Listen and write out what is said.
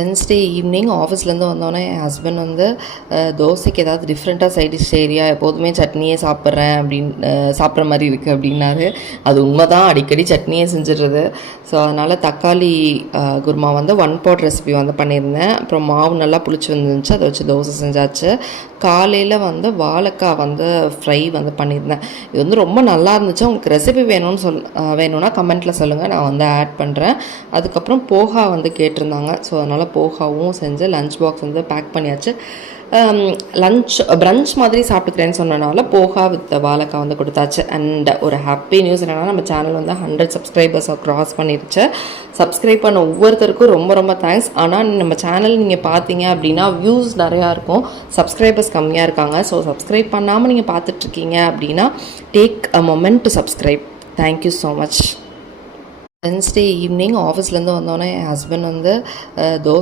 Wednesday evening ஆஃபீஸ்லேருந்து வந்தோடனே என் husband வந்து தோசைக்கு ஏதாவது டிஃப்ரெண்ட்டாக சைட் டிஷ் ஏரியா எப்போதுமே சட்னியே சாப்பிட்றேன் அப்படின்னு சாப்பிட்ற மாதிரி இருக்குது அப்படின்னாரு. அது உண்மை தான், அடிக்கடி சட்னியே செஞ்சிடுறது. ஸோ அதனால் தக்காளி குருமா வந்து 1 pot ரெசிபி வந்து பண்ணியிருந்தேன். அப்புறம் மாவு நல்லா புளிச்சு வந்துருந்துச்சு, அதை வச்சு தோசை செஞ்சாச்சு. காலையில் வந்து வாழைக்காய் வந்து ஃப்ரை வந்து பண்ணியிருந்தேன். இது வந்து ரொம்ப நல்லா இருந்துச்சு. உங்களுக்கு ரெசிபி வேணும்னா கமெண்ட்டில் சொல்லுங்கள், நான் வந்து ஆட் பண்ணுறேன். அதுக்கப்புறம் போகா வந்து கேட்டிருந்தாங்க. ஸோ அதனால் போகாவும் செஞ்சு லஞ்ச் பாக்ஸ் வந்து பேக் பண்ணியாச்சு. பிரஞ்ச் மாதிரி சாப்பிட்டுக்கிறேன்னு சொன்னனால போகா வித் வாழைக்காய் வந்து கொடுத்தாச்சு. அண்ட் ஒரு ஹாப்பி நியூஸ் என்னென்னா, நம்ம சேனல் வந்து 100 சப்ஸ்கிரைபர்ஸை க்ராஸ் பண்ணிருச்சு. சப்ஸ்கிரைப் பண்ண ஒவ்வொருத்தருக்கும் ரொம்ப ரொம்ப தேங்க்ஸ். ஆனால் நம்ம சேனல் நீங்கள் பார்த்தீங்க அப்படின்னா வியூஸ் நிறையா இருக்கும், சப்ஸ்கிரைபர்ஸ் கம்மியாக இருக்காங்க. ஸோ சப்ஸ்கிரைப் பண்ணாமல் நீங்கள் பார்த்துட்ருக்கீங்க அப்படின்னா take a moment to subscribe. Thank you so much. Wednesday evening ஆஃபீஸ்லேருந்து வந்தோடனே என் ஹஸ்பண்ட் வந்து